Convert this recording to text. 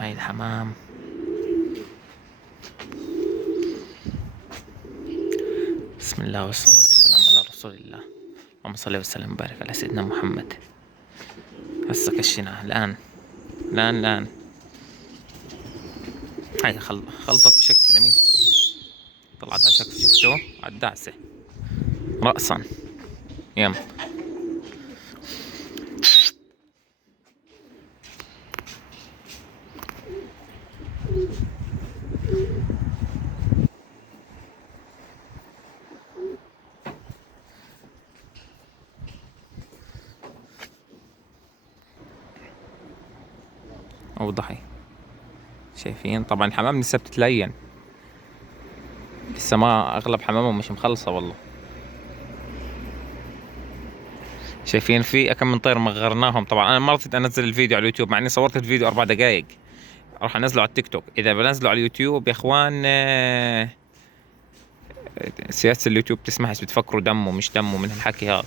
هاي الحمام. بسم الله والصلاة والسلام على رسول الله. اللهم صل وسلم وبارك على سيدنا محمد. هسه كشيناه الآن. هاي خلطت بشكل اليمين، طلعت على شكل، شفتوه على الدعسة رأسا. يم أوضحي. شايفين طبعا الحمام لسه بتتلين، لسه ما أغلب حمامهم مش مخلصة والله. شايفين في كم من طير مغرناهم. طبعا انا ما رضيت انزل الفيديو على اليوتيوب، مع اني صورت الفيديو 4 دقائق. راح انزله على التيك توك. اذا بنزله على اليوتيوب يا اخوان سياسة اليوتيوب تسمح، بتفكروا دمه مش دمه من الحكي هذا.